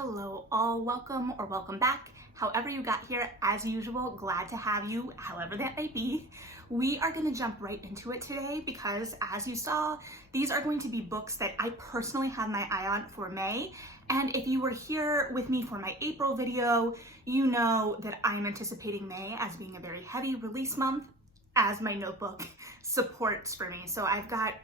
Hello all, welcome or welcome back. However you got here, as usual, glad to have you, however that may be. We are going to jump right into it today because, as you saw, these are going to be books that I personally have my eye on for May. And if you were here with me for my April video, you know that I'm anticipating May as being a very heavy release month, as my notebook supports for me. So I've got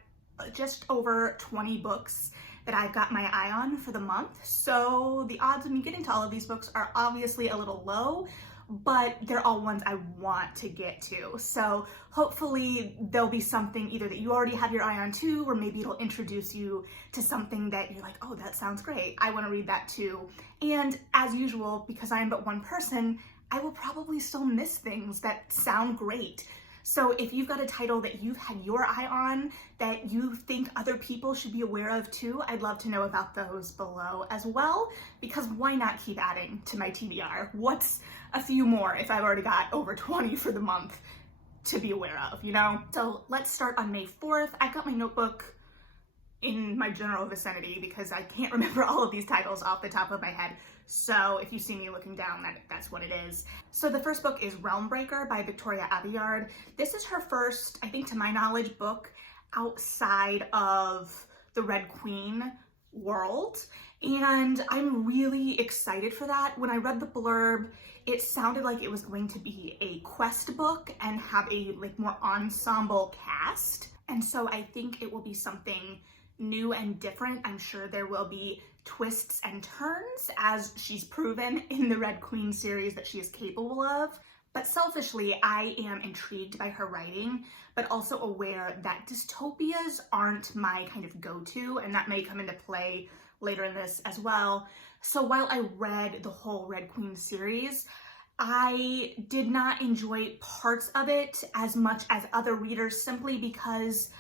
just over 20 books that I've got my eye on for the month. So the odds of me getting to all of these books are obviously a little low, but they're all ones I want to get to. So hopefully there'll be something either that you already have your eye on too, or maybe it'll introduce you to something that you're like, oh, that sounds great. I want to read that too. And as usual, because I am but one person, I will probably still miss things that sound great. So if you've got a title that you've had your eye on that you think other people should be aware of too, I'd love to know about those below as well, because why not keep adding to my TBR? What's a few more if I've already got over 20 for the month to be aware of, you know? So let's start on May 4th. I've got my notebook in my general vicinity because I can't remember all of these titles off the top of my head. So if you see me looking down, that's what it is. So the first book is Realmbreaker by Victoria Aveyard. This is her first, I think to my knowledge, book outside of the Red Queen world. And I'm really excited for that. When I read the blurb, it sounded like it was going to be a quest book and have a more ensemble cast. And so I think it will be something new and different. I'm sure there will be twists and turns, as she's proven in the Red Queen series that she is capable of. But selfishly, I am intrigued by her writing, but also aware that dystopias aren't my kind of go-to, and that may come into play later in this as well. So while I read the whole Red Queen series, I did not enjoy parts of it as much as other readers, simply because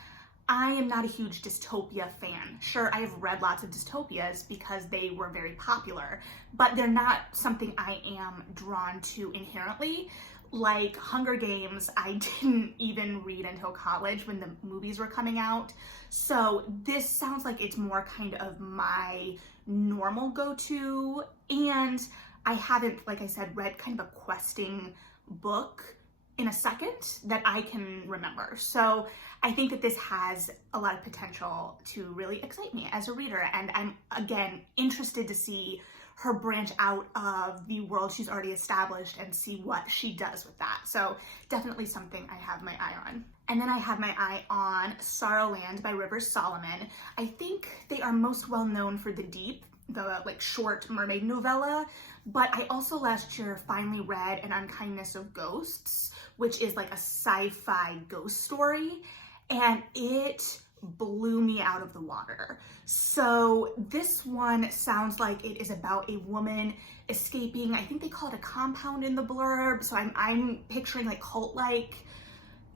I am not a huge dystopia fan. Sure, I have read lots of dystopias because they were very popular, but they're not something I am drawn to inherently. Like Hunger Games, I didn't even read until college when the movies were coming out. So this sounds like it's more kind of my normal go-to, and I haven't, like I said, read kind of a questing book in a second that I can remember. So I think that this has a lot of potential to really excite me as a reader. And I'm, again, interested to see her branch out of the world she's already established and see what she does with that. So definitely something I have my eye on. And then I have my eye on Sorrowland by Rivers Solomon. I think they are most well known for The Deep, the short mermaid novella, but I also last year finally read An Unkindness of Ghosts, which is like a sci-fi ghost story, and it blew me out of the water. So this one sounds like it is about a woman escaping, I think they call it a compound in the blurb, so I'm picturing cult-like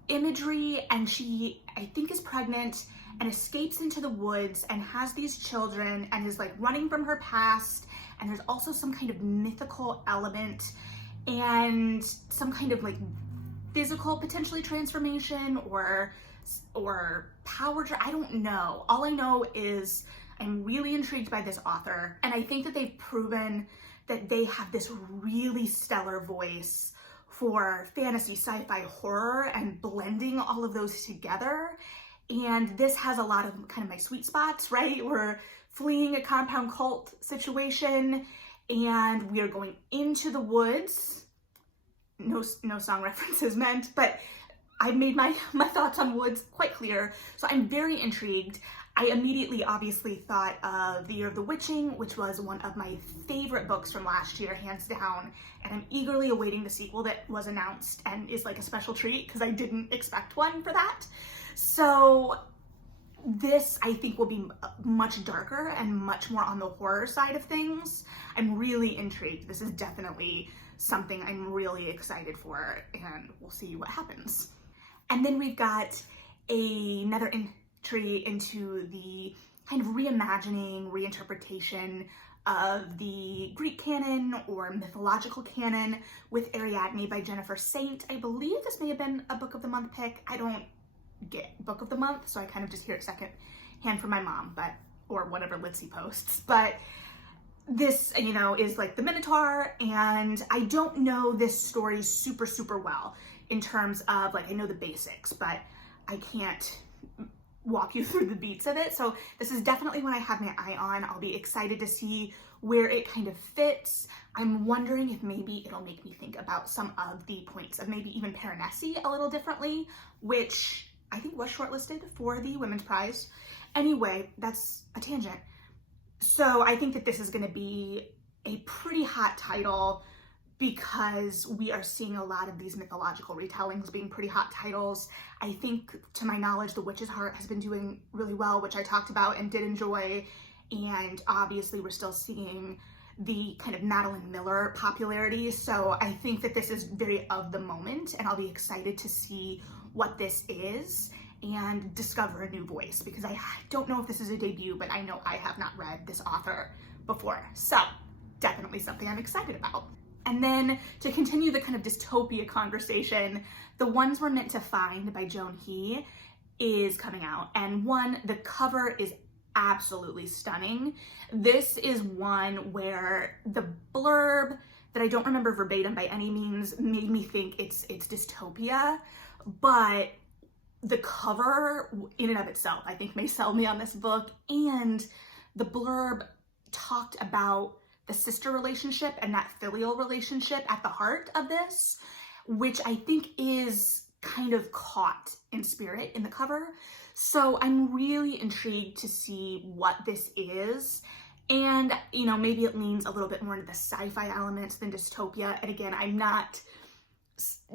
imagery, and she, I think, is pregnant and escapes into the woods and has these children and is running from her past, and there's also some kind of mythical element and some kind of physical potentially transformation or power. I don't know. All I know is I'm really intrigued by this author, and I think that they've proven that they have this really stellar voice for fantasy, sci-fi, horror, and blending all of those together. And this has a lot of kind of my sweet spots, right? We're fleeing a compound cult situation and we are going into the woods. No song references meant, but I made my thoughts on woods quite clear. So I'm very intrigued. I immediately obviously thought of The Year of the Witching, which was one of my favorite books from last year, hands down. And I'm eagerly awaiting the sequel that was announced and is a special treat because I didn't expect one for that. So this, I think, will be much darker and much more on the horror side of things. I'm really intrigued. This is definitely something I'm really excited for, and we'll see what happens. And then we've got another entry into the kind of reimagining, reinterpretation of the Greek canon or mythological canon with Ariadne by Jennifer Saint. I believe this may have been a book of the month pick. I don't get book of the month, so I kind of just hear it second hand from my mom, or whatever Litzy posts. But this, you know, is like the Minotaur, and I don't know this story super, super well in terms of, like, I know the basics, but I can't walk you through the beats of it. So this is definitely one I have my eye on. I'll be excited to see where it kind of fits. I'm wondering if maybe it'll make me think about some of the points of maybe even Piranesi a little differently, which I think was shortlisted for the Women's Prize. Anyway, that's a tangent. So I think that this is going to be a pretty hot title because we are seeing a lot of these mythological retellings being pretty hot titles. I think, to my knowledge, The Witch's Heart has been doing really well, which I talked about and did enjoy. And obviously we're still seeing the kind of Madeline Miller popularity. So I think that this is very of the moment, and I'll be excited to see what this is and discover a new voice, because I don't know if this is a debut, but I know I have not read this author before. So definitely something I'm excited about. And then to continue the kind of dystopia conversation, The Ones We're Meant to Find by Joan He is coming out. And the cover is absolutely stunning. This is one where the blurb, that I don't remember verbatim by any means, made me think it's dystopia, but the cover in and of itself, I think, may sell me on this book. And the blurb talked about the sister relationship and that filial relationship at the heart of this, which I think is kind of caught in spirit in the cover. So I'm really intrigued to see what this is. And, you know, maybe it leans a little bit more into the sci-fi elements than dystopia. And again,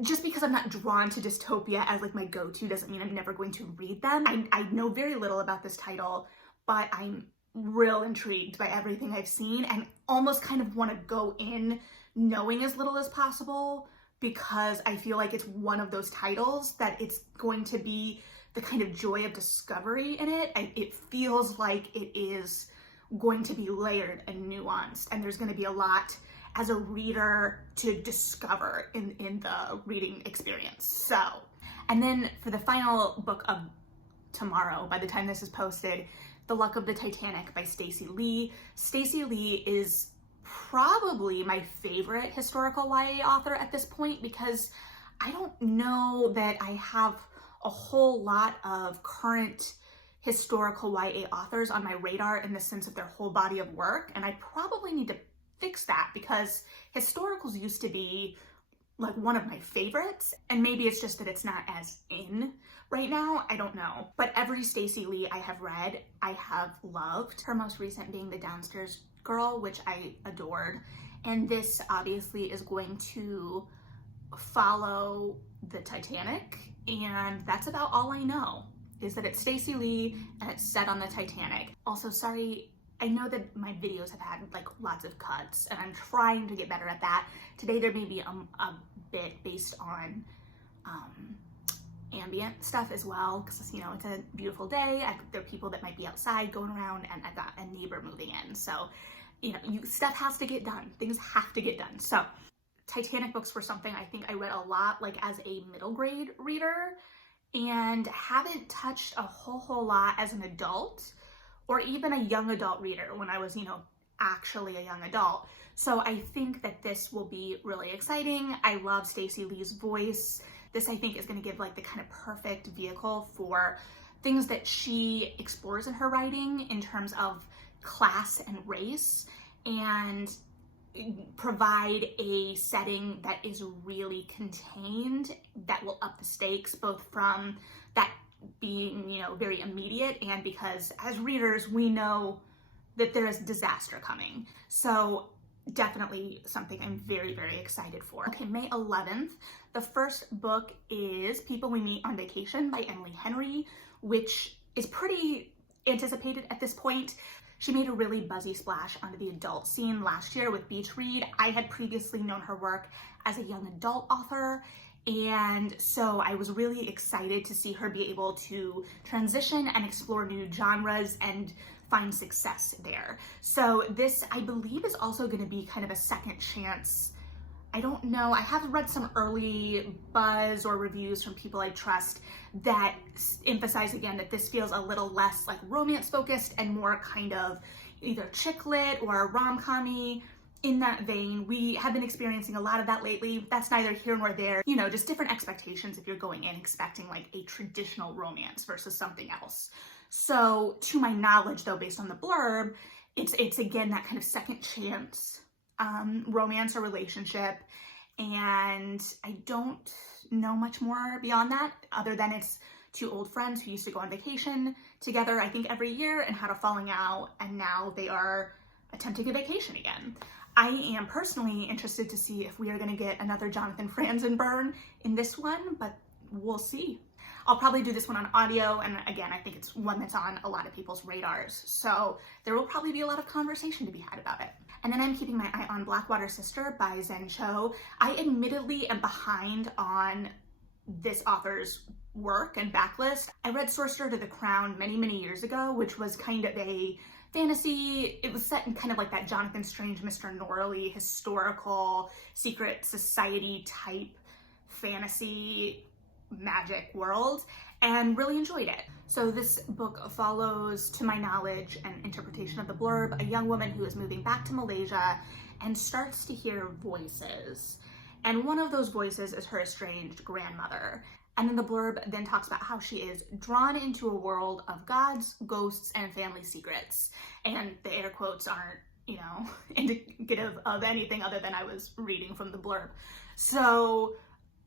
just because I'm not drawn to dystopia as like my go-to doesn't mean I'm never going to read them. I know very little about this title, but I'm real intrigued by everything I've seen and almost kind of want to go in knowing as little as possible, because I feel like it's one of those titles that it's going to be the kind of joy of discovery in it. It feels like it is going to be layered and nuanced, and there's going to be a lot as a reader to discover in the reading experience. So, and then for the final book of tomorrow, by the time this is posted, The Luck of the Titanic by Stacey Lee. Stacey Lee is probably my favorite historical YA author at this point, because I don't know that I have a whole lot of current historical YA authors on my radar in the sense of their whole body of work, and I probably need to fix that, because historicals used to be like one of my favorites, and maybe it's just that it's not as in right now, I don't know. But every Stacey Lee I have read, I have loved. Her most recent being The Downstairs Girl, which I adored, and this obviously is going to follow the Titanic, and that's about all I know, is that it's Stacey Lee and it's set on the Titanic. Also, sorry, I know that my videos have had like lots of cuts, and I'm trying to get better at that. Today there may be a bit based on ambient stuff as well, because, you know, it's a beautiful day. There are people that might be outside going around, and I've got a neighbor moving in. So, you know, stuff has to get done. Things have to get done. So Titanic books were something I think I read a lot like as a middle grade reader, and haven't touched a whole lot as an adult, or even a young adult reader when I was, you know, actually a young adult. So I think that this will be really exciting. I love Stacey Lee's voice. This, I think, is going to give like the kind of perfect vehicle for things that she explores in her writing in terms of class and race, and provide a setting that is really contained, that will up the stakes, both from that being, you know, very immediate, and because as readers we know that there is disaster coming. So definitely something I'm very, very excited for. Okay, May 11th, the first book is People We Meet on Vacation by Emily Henry, which is pretty anticipated at this point. She made a really buzzy splash onto the adult scene last year with Beach Read. I had previously known her work as a young adult author, and so I was really excited to see her be able to transition and explore new genres and find success there. So this, I believe, is also going to be kind of a second chance. I don't know, I have read some early buzz or reviews from people I trust that emphasize again that this feels a little less like romance focused and more kind of either chick lit or rom-com-y. In that vein, we have been experiencing a lot of that lately. That's neither here nor there. You know, just different expectations if you're going in expecting like a traditional romance versus something else. So to my knowledge though, based on the blurb, it's again that kind of second chance romance or relationship. And I don't know much more beyond that other than it's two old friends who used to go on vacation together, I think every year, and had a falling out, and now they are attempting a vacation again. I am personally interested to see if we are going to get another Jonathan Franzen burn in this one, but we'll see. I'll probably do this one on audio, and again, I think it's one that's on a lot of people's radars, so there will probably be a lot of conversation to be had about it. And then I'm keeping my eye on Blackwater Sister by Zen Cho. I admittedly am behind on this author's work and backlist. I read Sorcerer to the Crown many, many years ago, which was kind of a fantasy. It was set in kind of like that Jonathan Strange, Mr. Norley historical secret society type fantasy magic world, and really enjoyed it. So this book follows, to my knowledge and interpretation of the blurb, a young woman who is moving back to Malaysia and starts to hear voices. And one of those voices is her estranged grandmother. And then the blurb then talks about how she is drawn into a world of gods, ghosts, and family secrets. And the air quotes aren't, you know, indicative of anything other than I was reading from the blurb. So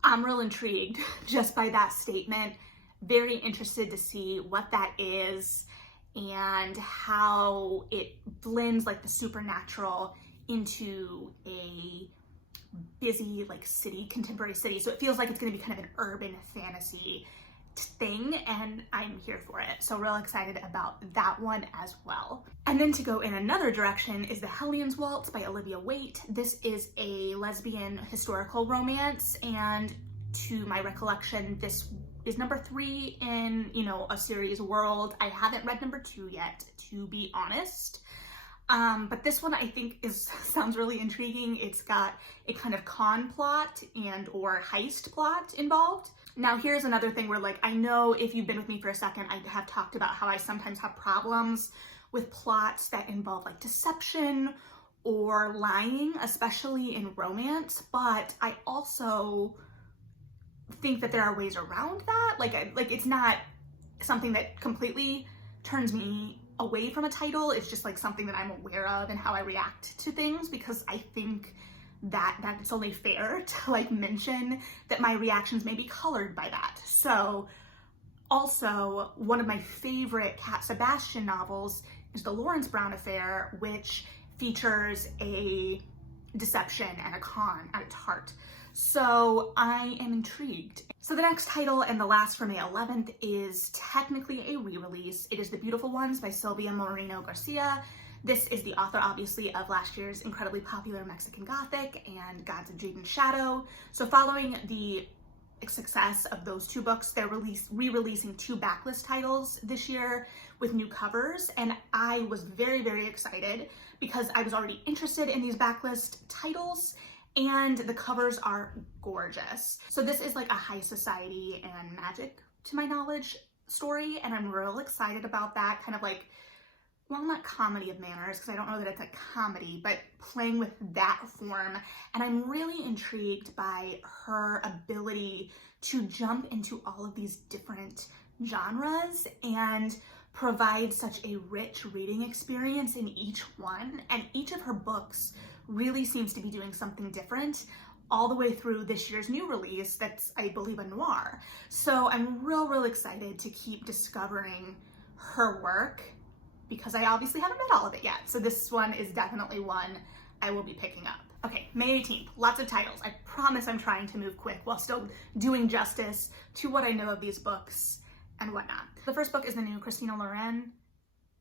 I'm real intrigued just by that statement. Very interested to see what that is and how it blends like the supernatural into a busy like city, contemporary city. So it feels like it's going to be kind of an urban fantasy thing, and I'm here for it. So real excited about that one as well. And then to go in another direction is the Hellions Waltz by Olivia Waite. This is a lesbian historical romance, and to my recollection, this is number 3 in, you know, a series world. I haven't read number 2 yet, to be honest. But this one I think sounds really intriguing. It's got a kind of con plot and or heist plot involved. Now here's another thing where, like, I know if you've been with me for a second, I have talked about how I sometimes have problems with plots that involve like deception or lying, especially in romance, but I also think that there are ways around that. Like it's not something that completely turns me away from a title. It's just like something that I'm aware of and how I react to things, because I think that it's only fair to like mention that my reactions may be colored by that. So also one of my favorite Cat Sebastian novels is The Lawrence Brown Affair, which features a deception and a con at its heart. So I am intrigued. So the next title, and the last for May 11th, is technically a re-release. It is The Beautiful Ones by Sylvia Moreno Garcia. This is the author, obviously, of last year's incredibly popular Mexican Gothic and Gods of Jade and Shadow. So following the success of those two books, they're re-releasing 2 backlist titles this year with new covers, and I was very, very excited because I was already interested in these backlist titles, and the covers are gorgeous. So this is like a high society and magic, to my knowledge, story, and I'm real excited about that. Kind of like, well, not comedy of manners, because I don't know that it's a comedy, but playing with that form. And I'm really intrigued by her ability to jump into all of these different genres and provide such a rich reading experience in each one. And each of her books really seems to be doing something different all the way through this year's new release that's, I believe, a noir. So I'm real excited to keep discovering her work, because I obviously haven't read all of it yet. So this one is definitely one I will be picking up. Okay, May 18th, lots of titles. I promise I'm trying to move quick while still doing justice to what I know of these books and whatnot. The first book is the new Christina Lauren,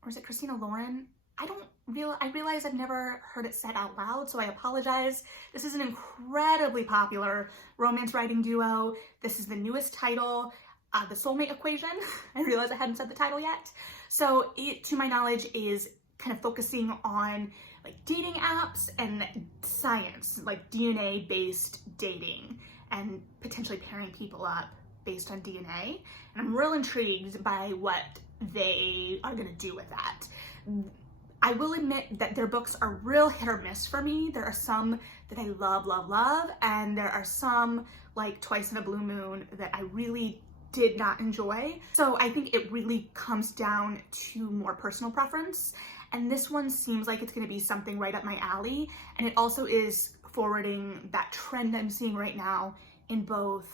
or is it Christina Lauren? I realize I've never heard it said out loud, so I apologize. This is an incredibly popular romance writing duo. This is the newest title, The Soulmate Equation. I realize I hadn't said the title yet. So it, to my knowledge, is kind of focusing on like dating apps and science, like DNA-based dating, and potentially pairing people up based on DNA. And I'm real intrigued by what they are gonna do with that. I will admit that their books are real hit or miss for me. There are some that I love, love, love, and there are some, like Twice in a Blue Moon, that I really did not enjoy. So I think it really comes down to more personal preference. And this one seems like it's gonna be something right up my alley. And it also is forwarding that trend I'm seeing right now in both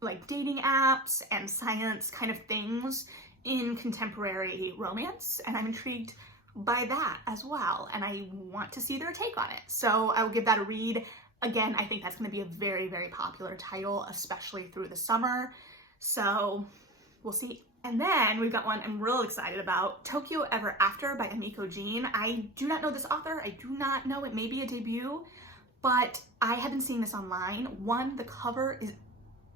like dating apps and science kind of things in contemporary romance. And I'm intrigued by that as well. And I want to see their take on it. So I will give that a read. Again, I think that's gonna be a very, very popular title, especially through the summer. So we'll see. And then we've got one I'm real excited about, Tokyo Ever After by Amiko Jean. I do not know this author. I do not know, it may be a debut, but I have been seeing this online. One, the cover is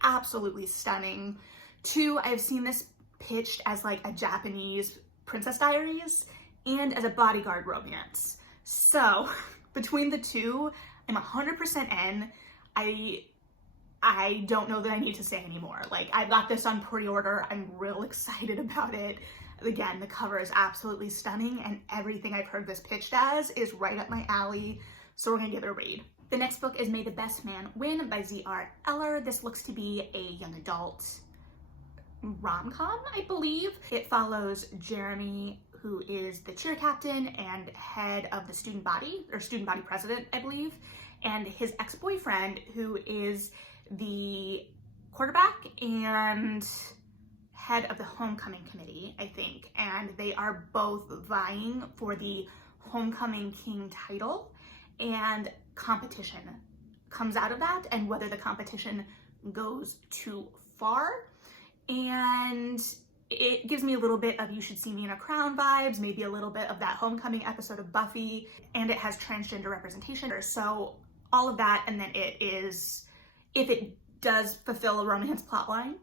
absolutely stunning. Two, I've seen this pitched as like a Japanese Princess Diaries and as a bodyguard romance. So between the two, I'm 100% in. I don't know that I need to say anymore. Like, I've got this on pre-order. I'm real excited about it. Again, the cover is absolutely stunning and everything I've heard this pitched as is right up my alley. So we're gonna give it a read. The next book is May the Best Man Win by Z.R. Eller. This looks to be a young adult rom-com, I believe. It follows Jeremy, who is the cheer captain and head of the student body, or student body president, I believe, and his ex-boyfriend, who is the quarterback and head of the homecoming committee, I think. And they are both vying for the homecoming king title, and competition comes out of that, and whether the competition goes too far. And it gives me a little bit of You Should See Me in a Crown vibes, maybe a little bit of that homecoming episode of Buffy, and it has transgender representation. So all of that, and then it is, if it does fulfill a romance plotline,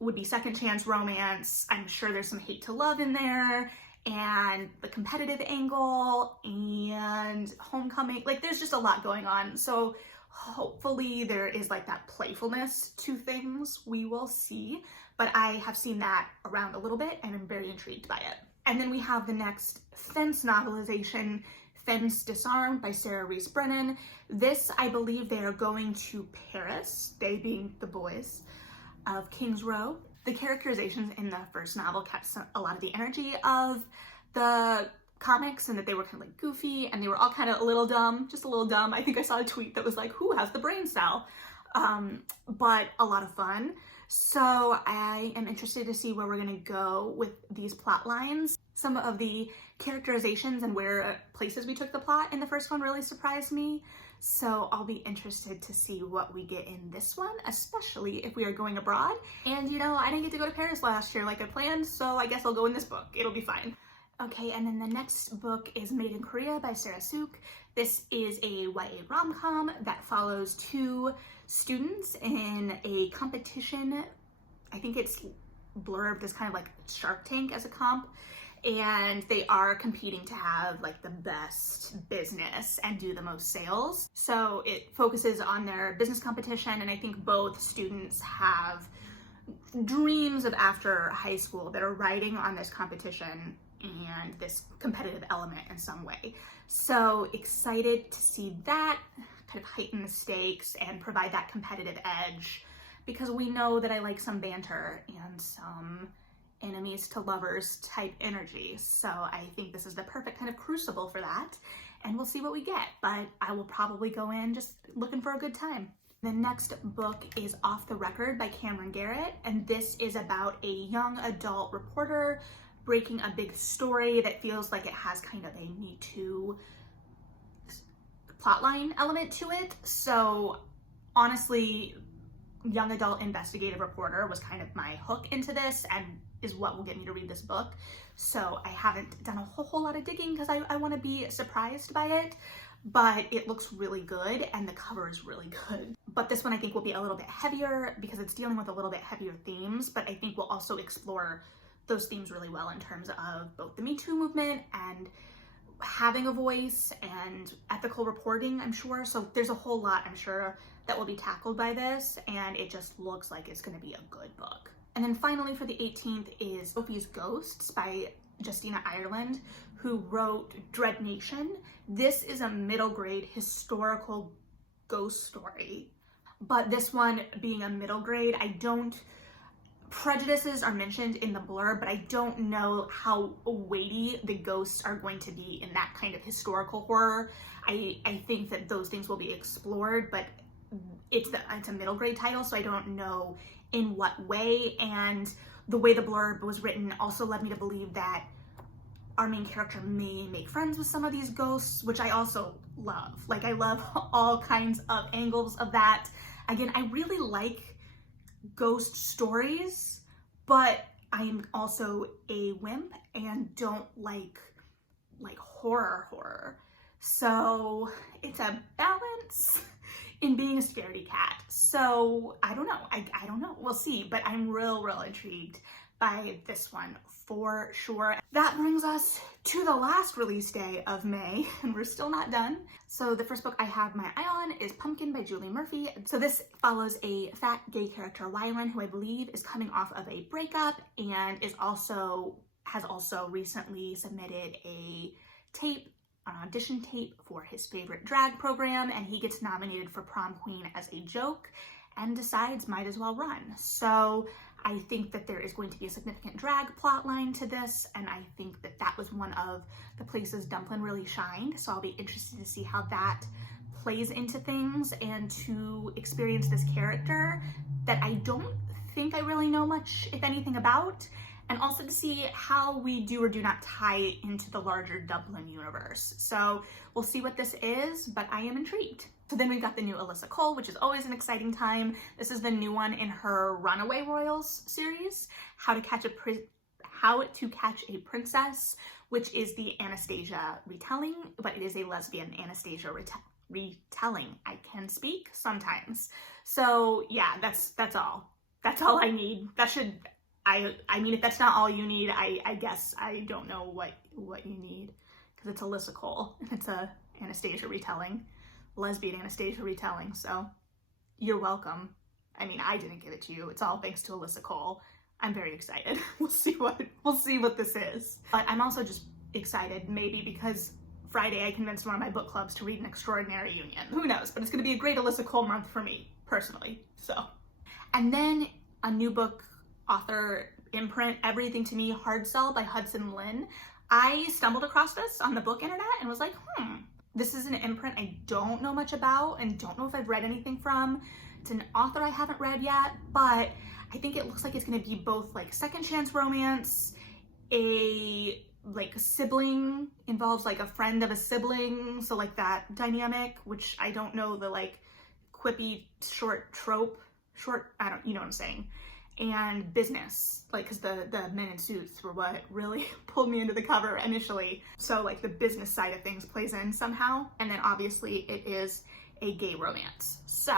would be second chance romance. I'm sure there's some hate to love in there, and the competitive angle, and homecoming. Like, there's just a lot going on. So hopefully there is like that playfulness to things. We will see. But I have seen that around a little bit and I'm very intrigued by it. And then we have the next Fence novelization, Fence Disarmed by Sarah Reese Brennan. This, I believe they are going to Paris, they being the boys of King's Row. The characterizations in the first novel kept a lot of the energy of the comics, and that they were kind of like goofy and they were all kind of a little dumb, just a little dumb. I think I saw a tweet that was like, who has the brain cell? But a lot of fun. So I am interested to see where we're gonna go with these plot lines. Some of the characterizations and where places we took the plot in the first one really surprised me. So I'll be interested to see what we get in this one, especially if we are going abroad. And you know, I didn't get to go to Paris last year like I planned, so I guess I'll go in this book. It'll be fine. Okay, and then the next book is Made in Korea by Sarah Suk. This is a YA rom-com that follows two students in a competition. I think it's blurbed as kind of like Shark Tank as a comp, and they are competing to have like the best business and do the most sales. So it focuses on their business competition, and I think both students have dreams of after high school that are riding on this competition and this competitive element in some way. So excited to see that kind of heighten the stakes and provide that competitive edge, because we know that I like some banter and some enemies to lovers type energy. So I think this is the perfect kind of crucible for that, and we'll see what we get, but I will probably go in just looking for a good time. The next book is Off the Record by Cameron Garrett, and this is about a young adult reporter breaking a big story that feels like it has kind of a Me Too plotline element to it. So honestly, young adult investigative reporter was kind of my hook into this and is what will get me to read this book. So I haven't done a whole lot of digging because I want to be surprised by it, but it looks really good and the cover is really good. But this one I think will be a little bit heavier because it's dealing with a little bit heavier themes, but I think we'll also explore those themes really well in terms of both the Me Too movement and having a voice and ethical reporting, I'm sure. So there's a whole lot, I'm sure, that will be tackled by this, and it just looks like it's going to be a good book. And then finally for the 18th is Sophies Ghosts by Justina Ireland, who wrote Dread Nation. This is a middle grade historical ghost story, but this one being a middle grade, prejudices are mentioned in the blurb, but I don't know how weighty the ghosts are going to be in that kind of historical horror. I think that those things will be explored, but it's a middle grade title, so I don't know in what way. And the way the blurb was written also led me to believe that our main character may make friends with some of these ghosts, which I also love. Like, I love all kinds of angles of that. Again, I really like ghost stories, but I am also a wimp and don't like horror. So it's a balance in being a scaredy cat. So I don't know. I don't know. We'll see. But I'm real intrigued by this one for sure. That brings us to the last release day of May, and we're still not done. So the first book I have my eye on is Pumpkin by Julie Murphy. So this follows a fat gay character, Wylan, who I believe is coming off of a breakup and has also recently submitted an audition tape for his favorite drag program, and he gets nominated for prom queen as a joke and decides might as well run. So I think that there is going to be a significant drag plot line to this, and I think that was one of the places Dumplin really shined. So I'll be interested to see how that plays into things and to experience this character that I don't think I really know much, if anything, about, and also to see how we do or do not tie it into the larger Dumplin universe. So we'll see what this is, but I am intrigued. So then we've got the new Alyssa Cole, which is always an exciting time. This is the new one in her Runaway Royals series, How to Catch a Princess, which is the Anastasia retelling, but it is a lesbian Anastasia retelling. I can speak sometimes. So yeah, that's all. That's all I need. I mean, if that's not all you need, I guess I don't know what you need, because it's Alyssa Cole and it's a Anastasia retelling, lesbian Anastasia retelling. So you're welcome. I mean, I didn't give it to you. It's all thanks to Alyssa Cole. I'm very excited. We'll see what this is. But I'm also just excited, maybe because Friday I convinced one of my book clubs to read An Extraordinary Union. Who knows? But it's going to be a great Alyssa Cole month for me personally. So, and then a new book author imprint, Everything to Me, Hard Sell by Hudson Lynn. I stumbled across this on the book internet and was like, this is an imprint I don't know much about and don't know if I've read anything from. It's an author I haven't read yet, but I think it looks like it's going to be both like second chance romance, a sibling, involves like a friend of a sibling, so like that dynamic, which I don't know, the like quippy short, you know what I'm saying, and business, like, because the men in suits were what really pulled me into the cover initially. So like the business side of things plays in somehow, and then obviously it is a gay romance. So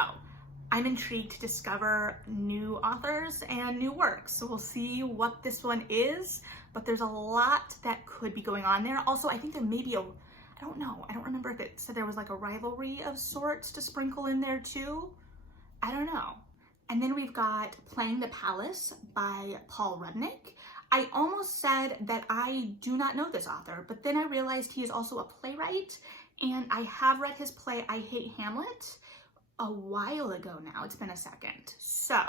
I'm intrigued to discover new authors and new works. So we'll see what this one is, but there's a lot that could be going on there. Also, I think there may be I don't know, I don't remember if it said there was like a rivalry of sorts to sprinkle in there too. I don't know. And then we've got Playing the Palace by Paul Rudnick. I almost said that I do not know this author, but then I realized he is also a playwright, and I have read his play I Hate Hamlet a while ago now. It's been a second. So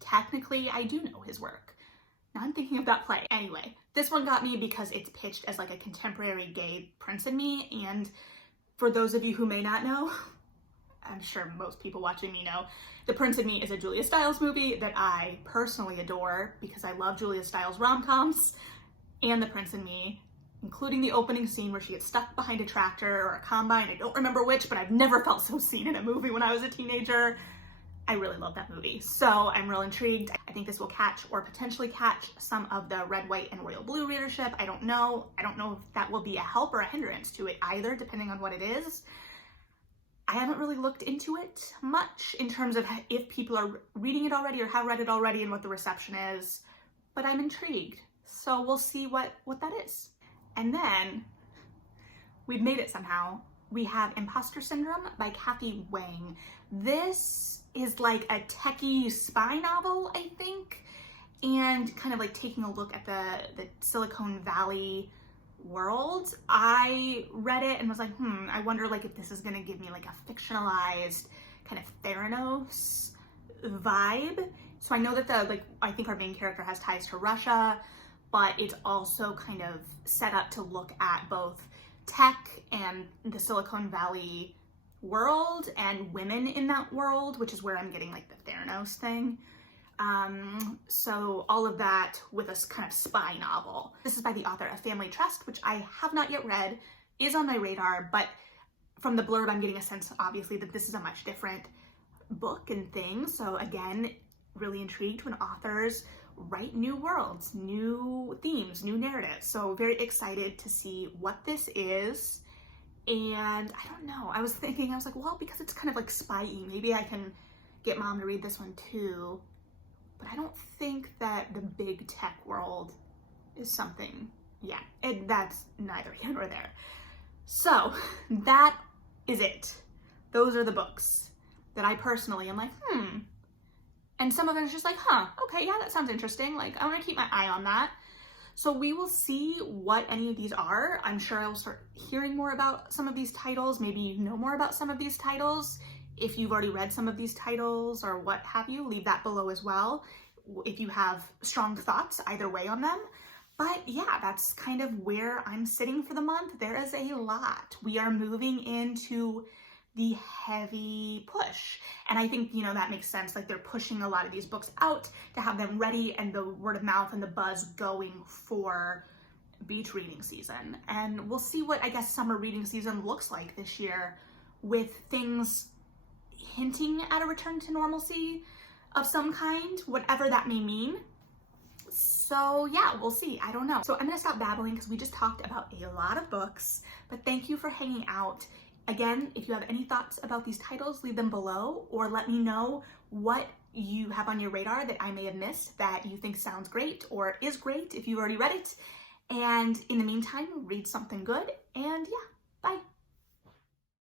technically I do know his work. Now I'm thinking of that play. Anyway, this one got me because it's pitched as like a contemporary gay Prince and Me, and for those of you who may not know, I'm sure most people watching me know, The Prince and Me is a Julia Stiles movie that I personally adore because I love Julia Stiles rom-coms, and The Prince and Me, including the opening scene where she gets stuck behind a tractor or a combine. I don't remember which, but I've never felt so seen in a movie when I was a teenager. I really love that movie. So I'm real intrigued. I think this will catch or potentially catch some of the red, white, and royal blue readership. I don't know. I don't know if that will be a help or a hindrance to it either, depending on what it is. I haven't really looked into it much in terms of if people are reading it already or have read it already and what the reception is, but I'm intrigued. So we'll see what that is. And then we've made it somehow. We have Imposter Syndrome by Kathy Wang. This is like a techie spy novel, I think, and kind of like taking a look at the Silicon Valley world. I read it and was like, I wonder like if this is gonna give me like a fictionalized kind of Theranos vibe. So I know that I think our main character has ties to Russia, but it's also kind of set up to look at both tech and the Silicon Valley world and women in that world, which is where I'm getting like the Theranos thing. So all of that with a kind of spy novel. This is by the author of Family Trust, which I have not yet read, is on my radar, but from the blurb I'm getting a sense obviously that this is a much different book and thing. So again, really intrigued when authors write new worlds, new themes, new narratives. So very excited to see what this is. And I don't know, I was thinking, I was like, well, because it's kind of like spy-y, maybe I can get mom to read this one too. But I don't think that the big tech world is something, that's neither here nor there. So that is it. Those are the books that I personally am like, And some of it is just like, okay, yeah, that sounds interesting. Like, I want to keep my eye on that. So we will see what any of these are. I'm sure I'll start hearing more about some of these titles. Maybe you know more about some of these titles. If you've already read some of these titles or what have you, leave that below as well. If you have strong thoughts either way on them. But yeah, that's kind of where I'm sitting for the month. There is a lot. We are moving into the heavy push. And I think, that makes sense. Like they're pushing a lot of these books out to have them ready and the word of mouth and the buzz going for beach reading season. And we'll see what I guess summer reading season looks like this year with things hinting at a return to normalcy of some kind, whatever that may mean. So yeah, we'll see. I don't know. So I'm gonna stop babbling because we just talked about a lot of books, but thank you for hanging out. Again, if you have any thoughts about these titles, leave them below or let me know what you have on your radar that I may have missed that you think sounds great or is great if you've already read it. And in the meantime, read something good and yeah, bye.